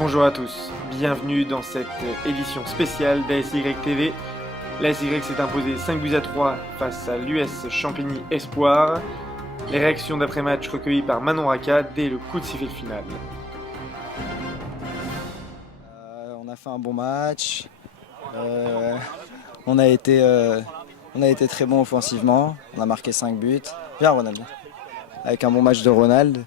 Bonjour à tous, bienvenue dans cette édition spéciale d'ASY TV. L'ASY s'est imposé 5-3 face à l'US Champigny Espoir. Les réactions d'après-match recueillies par Manon Raka dès le coup de sifflet final. On a fait un bon match. On a été très bon offensivement. On a marqué 5 buts. Bien Ronald. Avec un bon match de Ronald.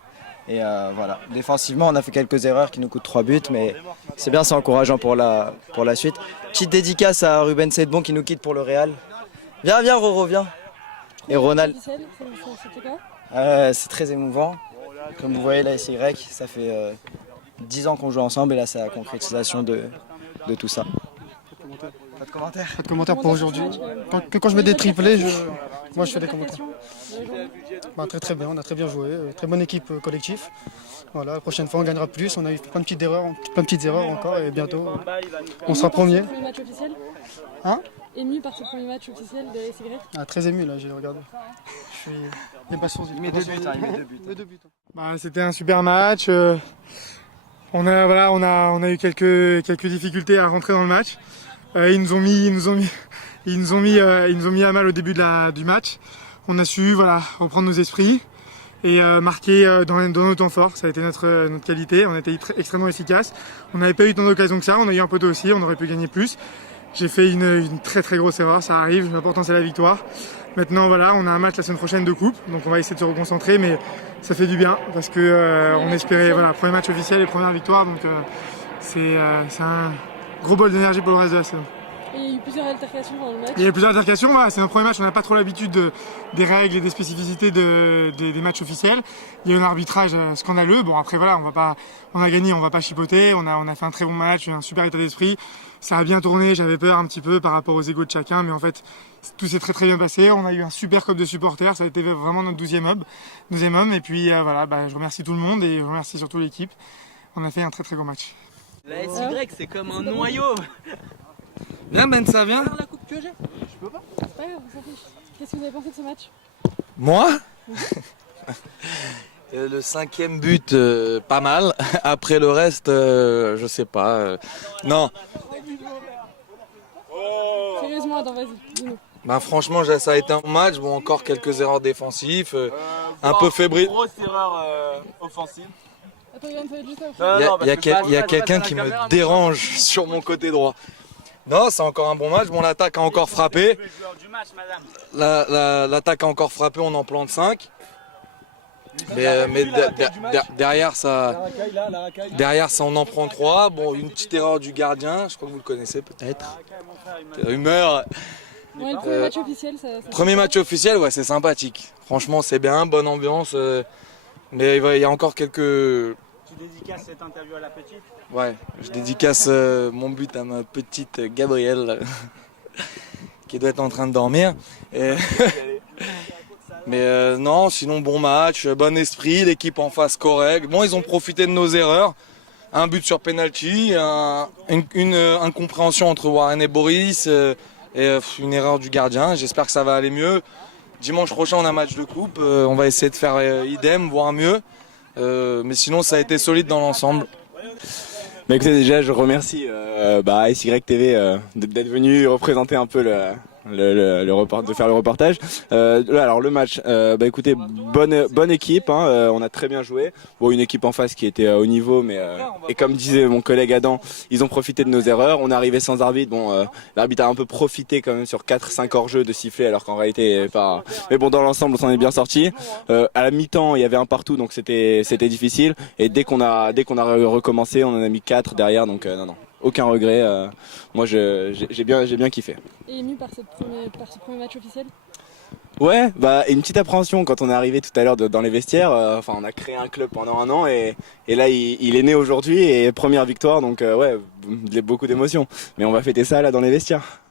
Et voilà. Défensivement, on a fait quelques erreurs qui nous coûtent 3 buts, mais c'est bien, c'est encourageant pour la suite. Petite dédicace à Ruben Sedbon qui nous quitte pour le Real. Viens Roro, viens. Et Ronald. C'est très émouvant. Comme vous voyez, là, SY, ça fait 10 ans qu'on joue ensemble et là, c'est la concrétisation de tout ça. Pas de commentaires. Pas de commentaires pour aujourd'hui. Quand je mets des triplés, moi je fais des commentaires. Très bien, on a très bien joué, très bonne équipe collective. Voilà, la prochaine fois on gagnera plus, on a eu plein de petites erreurs encore et bientôt on sera premier. Hein? Ému par ce premier match officiel de SY? Très ému là, j'ai regardé. Je suis impatient. Il met 2 buts. C'était un super match. On a eu quelques difficultés à rentrer dans le match. Ils nous ont mis à mal au début du match. On a su reprendre nos esprits et marquer dans nos temps forts. Ça a été notre qualité. On a été extrêmement efficace. On n'avait pas eu tant d'occasions que ça. On a eu un poteau aussi. On aurait pu gagner plus. J'ai fait une très très grosse erreur. Ça arrive. L'important c'est la victoire. Maintenant on a un match la semaine prochaine de coupe. Donc on va essayer de se reconcentrer, mais ça fait du bien parce que on espérait premier match officiel et première victoire. Donc c'est un gros bol d'énergie pour le reste de la saison. Et il y a eu plusieurs altercations pendant le match. Il y a eu plusieurs altercations, c'est un premier match, on n'a pas trop l'habitude des règles et des spécificités des matchs officiels. Il y a eu un arbitrage scandaleux. Bon après on a gagné, on va pas chipoter, on a fait un très bon match, un super état d'esprit. Ça a bien tourné, j'avais peur un petit peu par rapport aux égos de chacun, mais en fait tout s'est très très bien passé. On a eu un super club de supporters, ça a été vraiment notre 12e homme. Et puis je remercie tout le monde et je remercie surtout l'équipe. On a fait un très très gros match. La SY c'est comme un noyau. Viens Ben, ça vient. La coupe que j'ai. Je peux pas. C'est pas grave, on s'en fiche. Qu'est-ce que vous avez pensé de ce match? Moi Le 5e but, pas mal. Après le reste, je sais pas. Non. Sérieusement, attends, vas-y, dis-nous. Franchement, ça a été un bon match. Bon, encore quelques erreurs défensives, un peu fébrile. Grosse erreur offensive. Attends, Yann, ça va être juste après. Il y a quelqu'un qui me dérange sur mon côté droit. Non, c'est encore un bon match. Bon, l'attaque a encore frappé. L'attaque a encore frappé, on en plante 5. Mais derrière ça, on en prend 3. Bon, une petite erreur du gardien, je crois que vous le connaissez peut-être. Rumeur. Ouais, le premier match officiel, ça Premier match officiel, ouais, c'est sympathique. Franchement, c'est bien, bonne ambiance. Mais il y a encore quelques... Tu dédicaces cette interview à la petite? Ouais, je dédicace mon but à ma petite Gabrielle qui doit être en train de dormir. Mais non, sinon bon match, bon esprit, l'équipe en face correcte. Bon, ils ont profité de nos erreurs. Un but sur penalty, une incompréhension entre Warren et Boris et une erreur du gardien. J'espère que ça va aller mieux. Dimanche prochain, on a un match de coupe. On va essayer de faire idem, voire mieux. Mais sinon, ça a été solide dans l'ensemble. Mais écoutez, déjà, je remercie SY TV d'être venu représenter un peu de faire le reportage. Alors le match, écoutez, bonne équipe, on a très bien joué. Bon, une équipe en face qui était au niveau, mais et comme disait mon collègue Adam, ils ont profité de nos erreurs. On est arrivé sans arbitre. Bon, l'arbitre a un peu profité quand même sur 4-5 hors-jeu de siffler, alors qu'en réalité pas. Mais bon, dans l'ensemble, on s'en est bien sorti. À la mi-temps, il y avait un partout, donc c'était difficile. Et dès qu'on a recommencé, on en a mis 4 derrière, donc non. Aucun regret, moi j'ai bien kiffé. Et ému par ce premier match officiel? Ouais, une petite appréhension quand on est arrivé tout à l'heure dans les vestiaires. On a créé un club pendant un an et là il est né aujourd'hui et première victoire, donc beaucoup d'émotions. Mais on va fêter ça là dans les vestiaires.